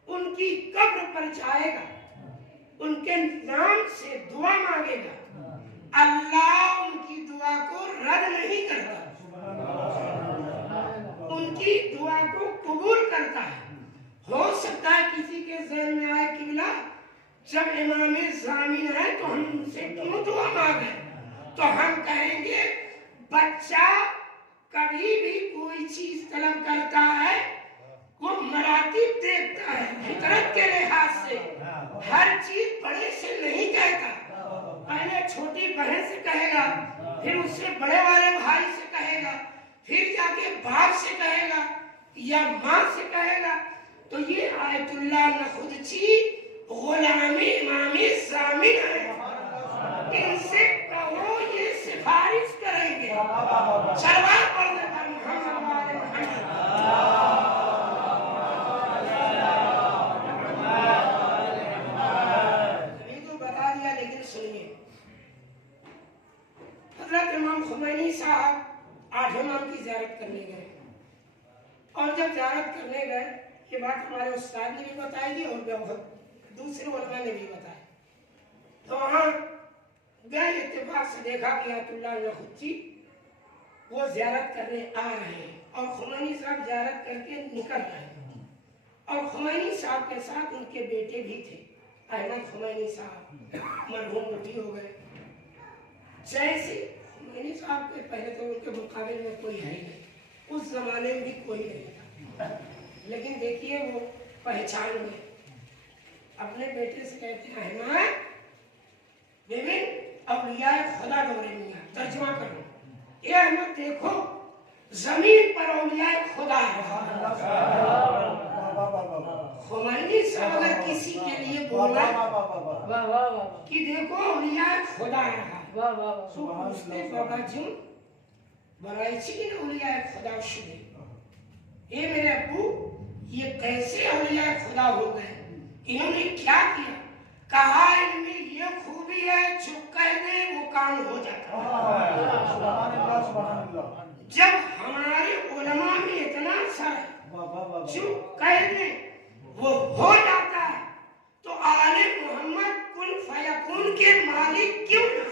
उनकी कब्र पर जाएगा, उनके नाम से दुआ मांगेगा, अल्लाह उनकी दुआ को रद्द नहीं करता, उनकी दुआ को कबूल करता है। हो सकता है किसी के ज़हन में आए किबला जब इमाम ज़ामिन है तो हम उनसे क्यों दुआ मांगे? तो हम कहेंगे बच्चा कभी भी कोई चीज तलब करता है वो मरातिब देखता है, फितरत के लिहाज से हर चीज बड़े से नहीं कहता। पहले छोटी बहन से कहेगा پھر اس سے بڑے والے بھائی سے کہے گا، پھر جا کے باپ سے کہے گا یا ماں سے کہے گا. تو یہ آیت اللہ نخودچی غلام امام زامن ہے. ان سے کہو یہ سفارش کریں گے. سرور پڑھنے کا محمد والے محمد. یہ تو بتا دیا، لیکن سنیے. حضرت امام خمینی صاحب 8 امام کی زیارت کرنے گئے، اور جب زیارت کرنے گئے، یہ بات ہمارے استاد نے بھی بتائی تھی اور دوسرے علماء نے بھی بتائی. تو وہاں گئے، اتفاق سے دیکھا کہ آیت اللہ نخودچی وہ زیارت کرنے آ رہے ہیں اور خمینی صاحب زیارت کر کے نکل رہے ہیں. اور خمینی صاحب کے ساتھ ان کے بیٹے بھی تھے. احمد خمینی صاحب مرحوم مٹی ہو گئے. جیسے خمینی صاحب کے پہلے تو ان کے مقابل میں کوئی ہے نہیں، اس زمانے میں بھی کوئی نہیں تھا، لیکن دیکھیے وہ پہچان گئے. اپنے بیٹے سے کہتے ہیں احمد ببین اولیاء خدا دور میاں. ترجمہ کرو. اے احمد دیکھو زمین پر اولیاء خدا رہا. خمینی صاحب اگر کسی کے لیے بولا کہ دیکھو اولیاء خدا رہا، تو پوچھتے بابا جون برای چی اولیاء خدا شده؟ اے میرے ابو یہ کیسے اولیاء خدا ہو گئے؟ انہوں نے کیا کیا؟ کہا ان میں یہ خوبی ہے جو کہہ دے وہ کام ہو جاتا ہے. جب ہمارے علماء میں اتنا سا ہے جو کہہ دے وہ ہو جاتا ہے، تو آل محمد کن فیکون کے مالک کیوں نہ؟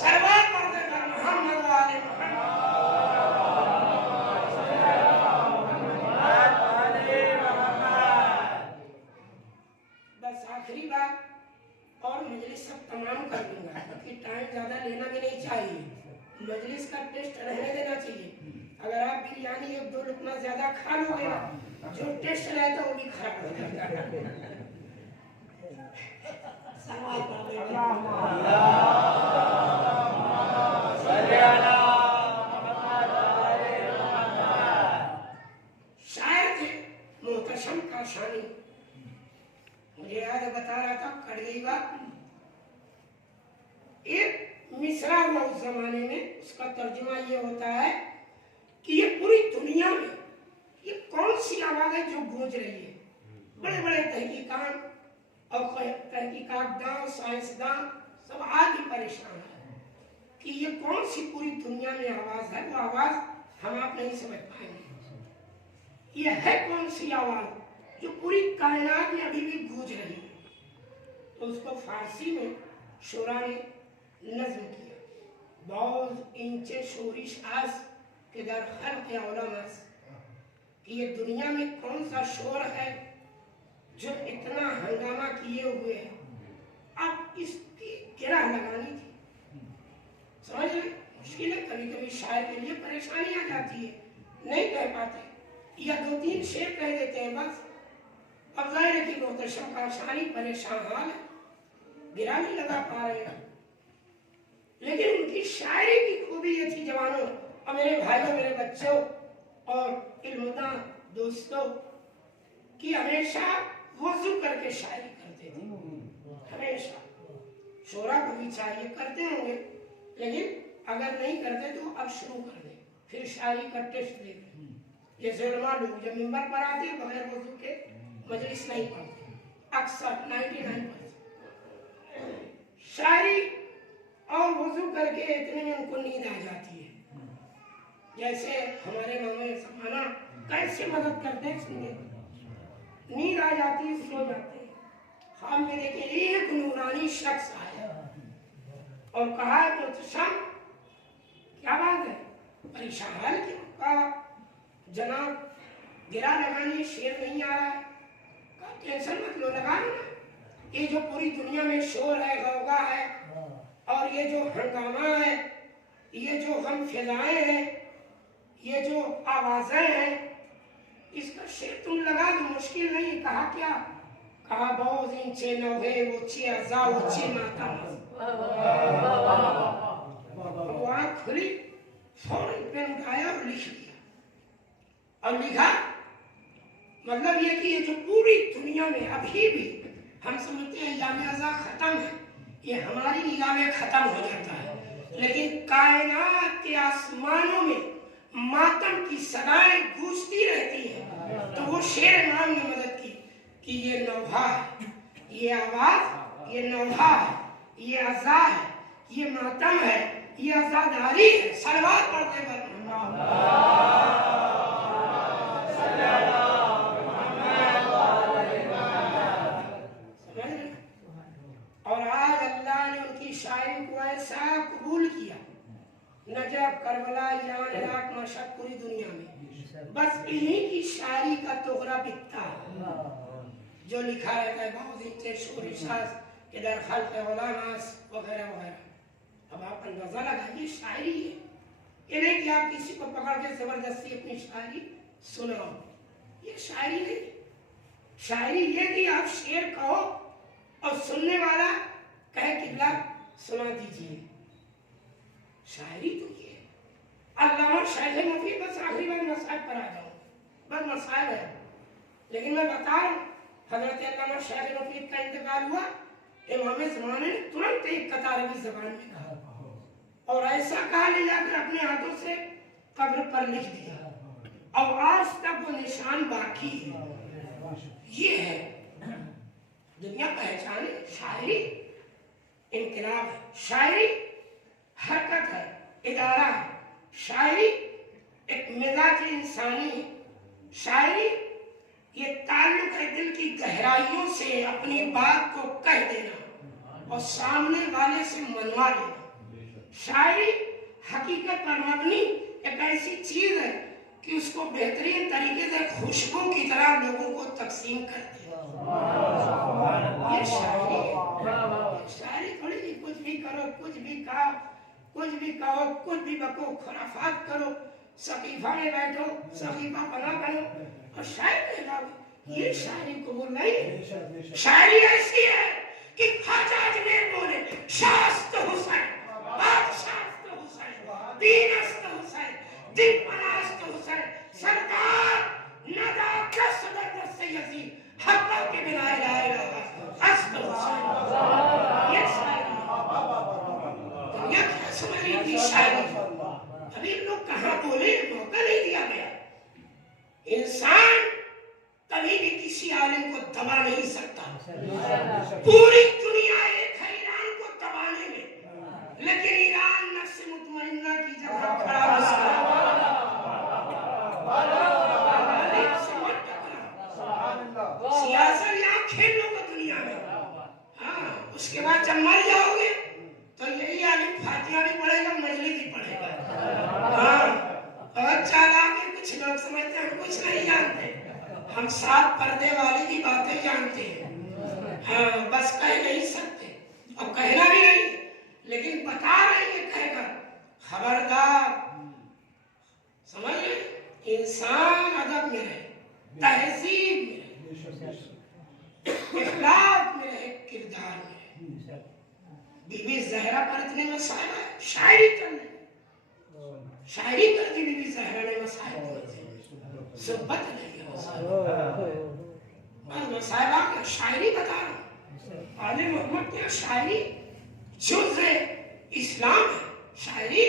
سرور پردے کا محمد والے محمد. بس آخری بات، اور مجلس سب تمام کر دوں گا کیونکہ ٹائم زیادہ لینا بھی نہیں چاہیے. مجلس کا ٹیسٹ رہنے دینا چاہیے. اگر آپ بریانی 1-2 لقمہ زیادہ کھا لو گے جو ٹیسٹ رہتا وہ بھی خراب ہو جاتا ہے. شاعر تھے محتشم کاشانی. مجھے یاد بتا رہا تھا، کٹ گئی بات. ایک مصرع ہوا اس زمانے میں، اس کا ترجمہ یہ ہوتا ہے کہ یہ پوری دنیا میں یہ کون سی آواز ہے جو گونج رہی ہے. بڑے بڑے تحقیقات اور تحقیقات داں سائنسداں سب آج بھی پریشان ہیں کہ یہ کون سی پوری دنیا میں آواز ہے. وہ آواز ہم آپ نہیں سمجھ پائیں گے. یہ ہے کون سی آواز جو پوری کائنات میں ابھی بھی گونج رہی ہے. تو اس کو فارسی میں شعراء نے نظم کیا. باز اینچه شورش است که در خلق عالم است. کہ یہ دنیا میں کون سا شور ہے جو اتنا ہنگامہ کیے ہوئے ہے. اب اس کی گرہ لگانی تھی. سمجھ رہے؟ مشکل ہے. کبھی کبھی شاعر کے لیے پریشانی آ جاتی ہے، نہیں کہہ پاتے یا 2-3 شعر کہہ دیتے ہیں بس. اب ظاہر ہے کہ محتشم کاشانی پریشان حال ہے، گرہ نہیں لگا پا رہے ہیں. لیکن ان کی شاعری کی خوبی یہ تھی جوانوں اور میرے بھائیوں، میرے بچوں اور علمداں دوستوں، کہ ہمیشہ وضو کر کے شاعری کرتے تھے. ہمیشہ شعراء کو بھی چاہیے، کرتے ہوں گے، لیکن اگر نہیں کرتے تو اب شروع کر دیں، پھر شاعری کا ٹیسٹ دیں. جیسے علماء لوگ جب منبر پر آتے ہیں بغیر وضو کے مجلس نہیں پڑھتے، اکثر 99%. شاعری اور وضو کر کے اتنے میں ان کو نیند آ جاتی ہے. جیسے ہمارے ماما زمانہ کیسے مدد کرتے ہیں، سنیے. نیند آ جاتی ہے، سو جاتے ہیں. خواب میں دیکھیں ایک نورانی شخص آیا اور کہا محتشم کیا بات ہے، پریشان حال کیوں؟ کہا جناب گرہ لگانی، شیر نہیں آ رہا ہے. کہا ٹینشن مت لو، لگا لو نا. یہ جو پوری دنیا میں شور ہے، غوغا ہے، اور یہ جو ہنگامہ ہے، یہ جو غم فضائیں ہیں، یہ جو آوازیں ہیں، اس کا شعر تم لگا دو، مشکل نہیں. کہا کیا؟ کہا باز اینچه نوحه و چی ازا و چی ماتم. तो आंख खुली, फौरन पेन उठाया और लिख लिया। और लिखा मतलब ये कि ये जो पूरी दुनिया में अभी भी हम समझते हैं अय्याम अज़ा खत्म है, ये हमारी निगाह में खत्म हो जाता है, लेकिन कायनात के आसमानों में मातम की सदाएं गूंजती रहती हैं। तो वो शेर इमाम ने मदद की कि ये नौहा है, ये आवाज, ये नौहा है, ये अज़ा है, ये मातम है, ये आजादारी है। सलवात पढ़ते वक्त और आज अल्लाह ने उनकी शायरी को ऐसा कबूल किया, Najaf, Karbala, Iran, Iraq, Mashhad, पूरी दुनिया में बस इन्हीं की शायरी का तोहरा बिकता है जो लिखा रहता है बहुत शोरी साज के दर खल्क़ उलमास वगैरह वगैरह। अब आप अंदाजा लगाइए, शायरी है, ये नहीं कि आप किसी को पकड़ के जबरदस्ती अपनी शायरी सुनाओ, ये शायरी नहीं। शायरी ये कि आप शेर कहो और सुनने वाला कहे किबला सुना दीजिए, शायरी तो ये अल्लामा शायरी मुफीद। बस आखिरी बार मसाइल पर आ जाऊँ, बस मसाइल है, लेकिन मैं बता रहा हूँ हजरत अल्लामा शायरी मुफीद का इंतकाल हुआ, इमाम ज़माने ने तुरंत एक कतार अरबी ज़बान में कहा और ऐसा कहा ले जाकर अपने हाथों से कब्र पर लिख दिया और आज तक वो निशान बाकी है। ये है दुनिया पहचाने, शायरी इनकलाब है, शायरी हरकत है, इदारा है, शायरी एक मिजाज इंसानी है, शायरी ये ताल्लुक है दिल की गहराइयों से अपनी बात को कह देना और सामने वाले से मनवा लेना। शायरी हकीकत पर मबनी एक ऐसी चीज है कि उसको बेहतरीन तरीके से खुशबू की तरह लोगों को तकसीम कर देना। ये शायरी है। शायरी थोड़ी कि कुछ भी करो, कुछ भी कहो, कुछ भी कहो, कुछ भी बको, खुराफात करो, सकीफा में बैठो, सकीफा बना बनो और शायर कहलाओ। ये शायरी कबूल नहीं है। शायरी ऐसी है कि ख्वाजा अजमेर बोले शास्त हुसैन, बादशाह हुसैन, दीनस्त हुसैन, दिल पनास्त हुसैन, सरदार नदा कसदर दस्ते यजीद, हब्बा के बिना ला इलाहा अस्त हुसैन। ये शायरी तो ये क्या समझ लीजिए शायरी। अभी लोग कहाँ बोले, मौका नहीं दिया गया। इंसान कभी भी किसी आलिम को दबा नहीं सकता। पूरी दुनिया एक है ईरान को दबाने में, लेकिन ईरान नफ्स मुतमइन्ना की जगह खड़ा सियासत यहाँ खेल लो दुनिया में। हाँ, उसके बाद जब मर जाओगे तो यही आलिम फातिहा भी पढ़ेगा, मजलिस भी पढ़ेगा। हाँ, और चालाक है, कुछ लोग समझते हैं हम कुछ नहीं जानते, हम सात पर्दे वाली की बातें जानते हैं। हाँ, बस कह नहीं सकते और कहना भी नहीं, लेकिन बता रहे हैं कहकर खबरदार। समझ रहे, इंसान अदब में रहे, तहजीब में रहे, इखलाक में रहे, किरदार में रहे। बीबी ज़हरा पर इतने मसाइल है, शायरी करने शायरी करती बीबी ज़हरा ने मसाइल सुब्बत नहीं मसाइल शायरी बता रहा। आले मोहम्मद की शायरी जुज़् इस्लाम है, शायरी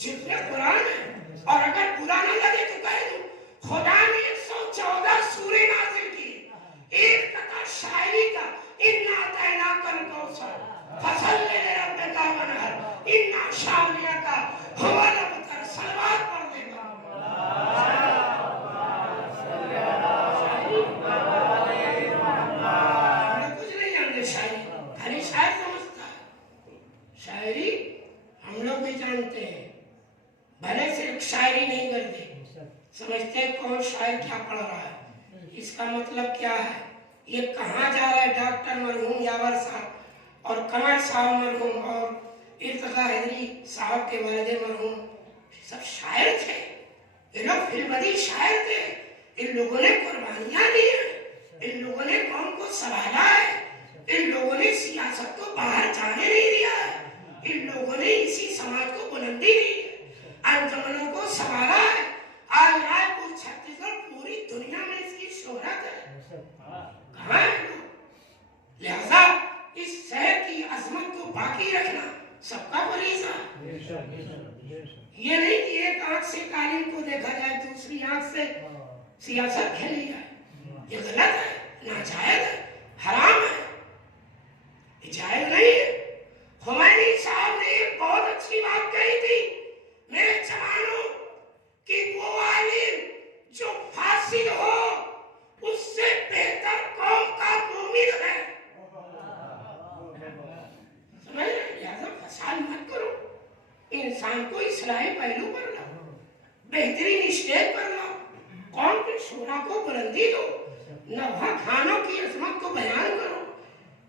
जुज़् कुरान है। और अगर बुरा ना लगे तो कह दूं खुदा ने 114 सूरे नाज़िल की, एक कथा शायरी का, इन्ना अतैनाकल कौसर फसल्लि लिरब्बिका वनहर इन्ना शानिअका हुवल अबतर। सलवात पढ़ देगा। कुछ नहीं जानते शायरी, खाली शायर समझता है। शायरी हम लोग भी जानते हैं, भले सिर्फ शायरी नहीं करते, समझते हैं कौन शायर क्या पढ़ रहा है, इसका मतलब क्या है, ये कहाँ जा रहा है। डॉक्टर मरहूम यावर साहब और कमर साहब मरहूम और इर्तिका हैदरी साहब के वालिद मरहूम सब शायर थे। ये लोग फिल्मदी शायर थे। इन लोगों ने कुर्बानियां दी हैं, इन लोगों ने कौम को संभाला है, इन लोगों ने सियासत को बाहर जाने नहीं दिया है, इन लोगों ने इसी समाज को बुलंदी کہاں ہے لوگ؟ لہذا اس شہر کی عظمت کو باقی رکھنا سب کا فریضہ ہے۔ یہ نہیں کہ ایک آنکھ سے قالین کو دیکھا جائے دوسری آنکھ سے سیاست کھیلی جائے، یہ غلط ہے، ناجائز ہے، حرام ہے، یہ جائز نہیں ہے۔ خمینی صاحب نے ایک بہت اچھی بات کہی تھی، میرے جوانوں کہ وہ عالم جو فاسد ہو اس سے بہتر قوم کا مومن ہے۔ سمجھ رہے ہیں؟ لہذا فساد مت کرو، انسان کو اصلاحی پہلو پر لاؤ، بہترین اسٹیج پر لاؤ، قوم کے شورا کو بلندی دو، نوحہ خانوں کی عظمت کو بیان کرو۔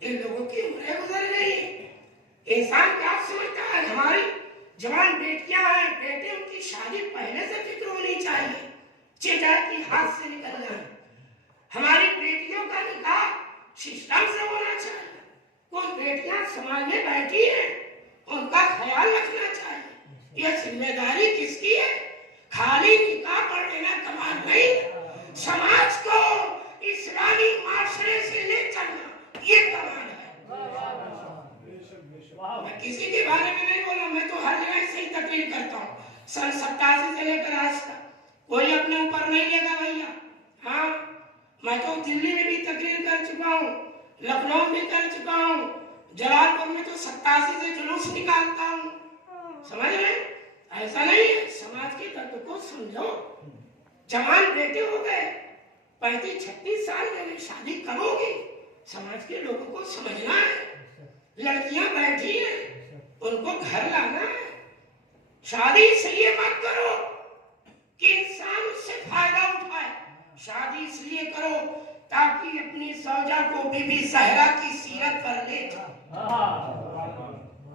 ان لوگوں کی عمریں گزر گئی ہیں، انسان کیا سمجھتا ہے؟ ہماری جوان بیٹیاں ہیں، بیٹے، ان کی شادی پہلے سے فکر ہونی چاہیے، چٹا کی ہاتھ سے نکل جائے۔ ہماری بیٹیوں کا نکاح سسٹم سے ہونا چاہیے۔ کچھ بیٹیاں سماج میں بیٹھی ہیں، ان کا خیال رکھنا چاہیے۔ یہ ذمہ داری کس کی ہے؟ خالی نکاح پڑھ لینا کمال نہیں، سماج کو اسلامی معاشرے سے لے چلنا یہ کمال ہے۔ میں کسی کے بارے میں نہیں بولا، میں تو ہر جگہ سے ہی تقریر کرتا ہوں، سن 87 سے لے کر آج تک کوئی اپنے اوپر نہیں لے گا بھیا۔ ہاں، میں تو دلی میں بھی تقریر کر چکا ہوں، لکھنؤ بھی کر چکا ہوں، جلال پور میں تو 87 سے جلوس نکالتا ہوں۔ سمجھ رہے ہیں؟ ایسا نہیں ہے، سماج کے درد کو سمجھو۔ جوان بیٹے ہو گئے، 35-36 سال میں شادی کرو گی، سماج کے لوگوں کو سمجھنا ہے۔ لڑکیاں بیٹھی ہیں، ان کو گھر لانا ہے۔ شادی اس لیے مت کرو کہ انسان اس سے فائدہ اٹھائے، شادی اس لیے کرو تاکہ اپنی زوجہ کو بی بی زہرا کی سیرت پر لے جاؤ۔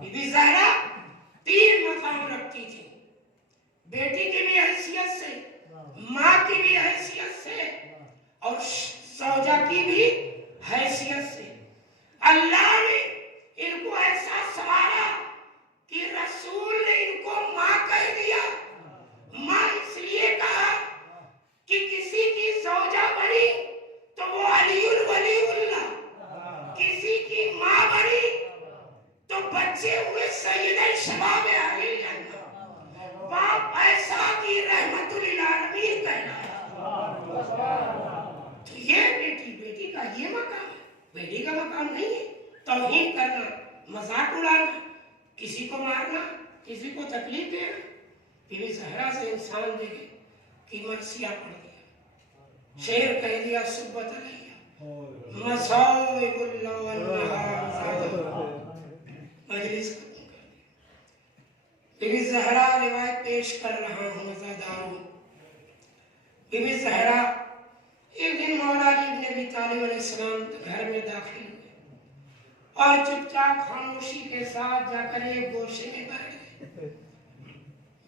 بی بی زہرا 3 مقام رکھتی تھی، بیٹی کی بھی حیثیت سے، ماں کی بھی حیثیت سے، اور زوجہ کی بھی حیثیت سے۔ اللہ نے ان کو ایسا سوارا کہ رسول نے ان کو ماں کہہ دیا۔ ماں اس لیے کہا کہ کسی کی زوجہ بنی تو وہ علی ولی اللہ، کسی کی ماں بنی تو بچے ہوئے سید شباب علی اللہ، باپ ایسا کی رحمت للعالمین کہنا۔ تو یہ بیٹی کا یہ مقام ہے، بیٹی کا مقام نہیں ہے توہین کرنا، مذاق اڑانا، کسی کو مارنا، کسی کو تکلیف دینا۔ بی بی زہرا سے انسان دیکھے کہ مرثیہ پڑھ دیا، شعر کہہ دیا، سبت علیہ مصائب اللہ والنہار، مجلس ختم کر دی۔ بی بی زہرا روایت پیش کر رہا ہوں مزاداروں۔ بی بی زہرا ایک دن مولا علی ابن ابی طالب علیہ السلام گھر میں داخل ہوئے اور چپ چاپ خاموشی کے ساتھ جا کر ایک گوشے میں بیٹھ گئے۔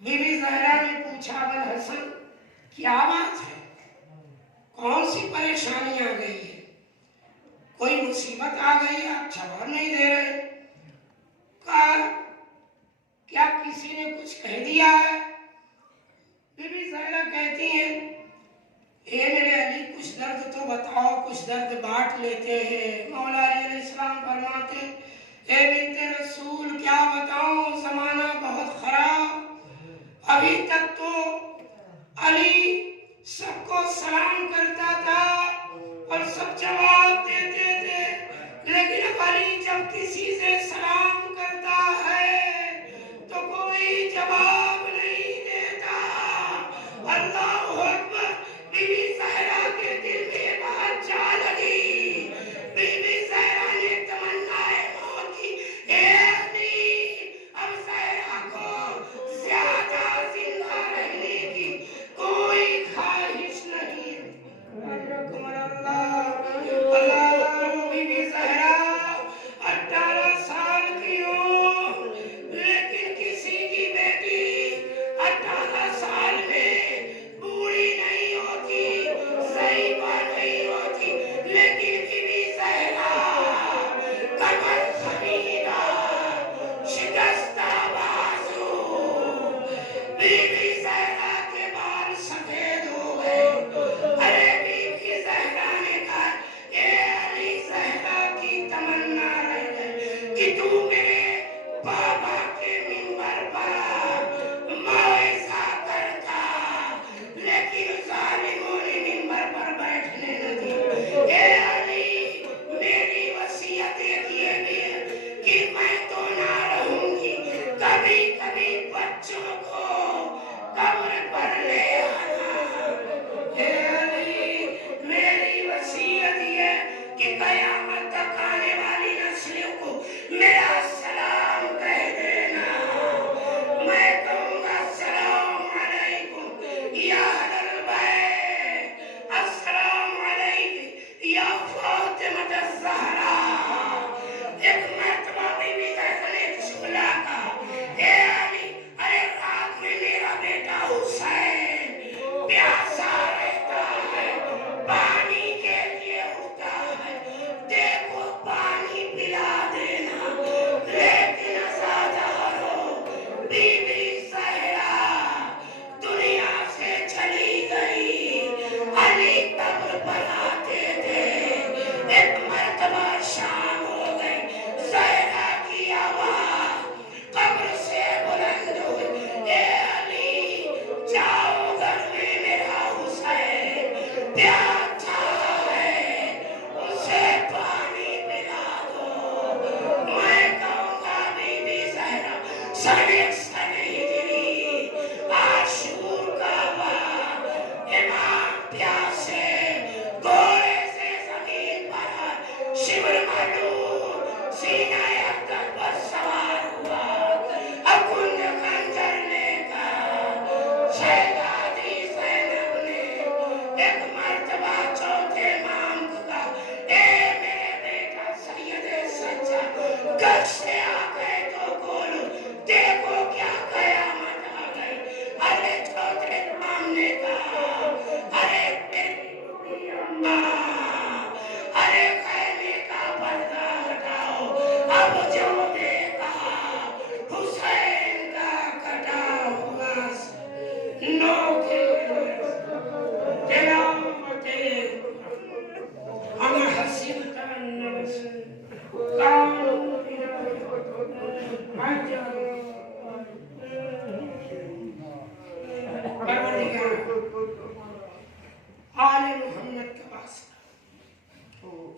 بی بی زہرا نے پوچھا، ابوالحسن کیا بات ہے؟ کون سی پریشانی آ گئی ہے؟ کوئی مصیبت آ گئی ہے؟ آپ جواب نہیں دے رہے۔ کہا کیا کسی نے کچھ کہہ دیا ہے؟ بی بی زہرا کہتی ہیں، اے میرے علی کچھ درد تو بتاؤ، کچھ درد بانٹ لیتے ہیں۔ مولا علی علیہ السلام فرماتے، اے بنت رسول کیا بتاؤں، زمانہ بہت خراب، ابھی تک تو علی سب کو سلام کرتا تھا اور سب جواب دیتے تھے، لیکن اب علی جب کسی سے سلام کرتا ہے تو کوئی جواب نہیں دیتا۔ اللہ اکبر! بی بی زہرا کے دل میں بات جا لگی۔ بی بی زہرا نے تمنا موت کی، اے علی اب زہرا کو زیادہ زندہ رہنے کی کوئی خواہش نہیں۔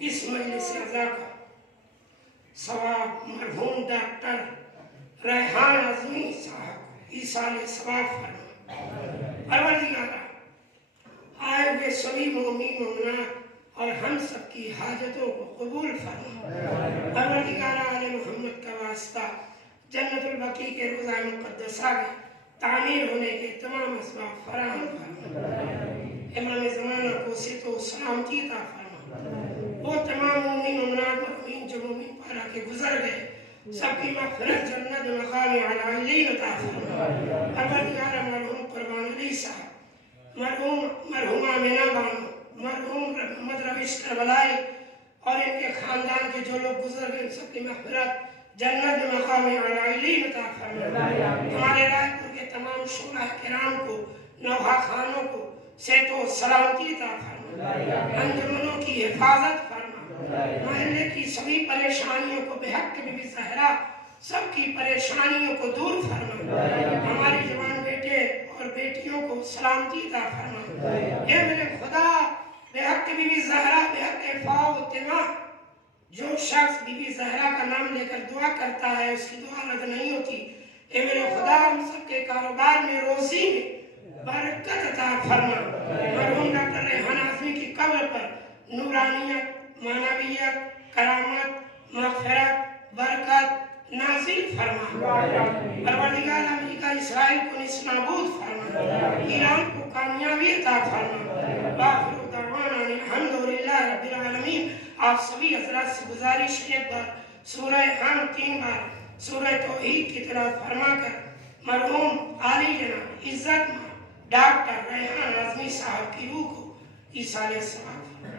اس مجلس اعزا کا ثواب مرحوم ڈاکٹر ریحان اعظمی صاحب ایصال ثواب فرما۔ پروردگارہ آئے ہوئے سبھی مومنین مومنات اور ہم سب کی حاجتوں کو قبول فرما۔ پروردگارہ آل محمد کا واسطہ جنت البقیع کے روضہ مقدسہ میں تعمیر ہونے کے تمام اسباب فراہم فرما۔ امام زمانہ کو صحت و سلامتی عطا فرما۔ وہ تمام مومن مومنات مرحومین جو مومن پارا کے گزر گئے سب کی مغفرت جنت مقام اعلی عطا فرما۔ پروردگارہ مرحوم قربان علی صاحب، مرحوم آمینہ بانو، مرحوم محمد رویش کربلائی اور ان کے خاندان کے جو لوگ گزر گئے ان سب کی مغفرت جنت مقام اعلی عطا فرما۔ ہمارے رائے پور کے تمام شعراء کرام کو، نوحہ خانوں کو صحت و سلامتی عطا فرما، انجمنوں کی حفاظت فرما، محلے کی سبھی پریشانیوں کو بحق بی بی زہرا سب کی پریشانیوں کو دور فرما، ہماری جوان بیٹے اور بیٹیوں کو سلامتی عطا فرما۔ اے میرے خدا بحق بی بی زہرا بحق فاطمہ، جو شخص بی بی زہرا کا نام لے کر دعا کرتا ہے اس کی دعا رد نہیں ہوتی۔ اے میرے خدا ہم سب کے کاروبار میں، روزی میں برکت عطا فرما۔ مرحوم ڈاکٹر ریحان اعظمی کی قبر پر نورانیت، معنویت، کرامت، مغفرت، برکت نازل فرما۔ پروردگار امریکہ اسرائیل کو نیست نابود فرما، ایران کو کامیابی عطا فرما۔ وآخر دعوانا الحمدللہ رب العالمین۔ آپ سبھی حضرات سے گزارش ہے ایک بار سورہ حمد 3 بار سورہ توحید کی تلاوت فرما کر مرحوم عالی جناب عزت مآب ڈاکٹر ریحان اعظمی صاحب کی روح کو ایصال ثواب فرما۔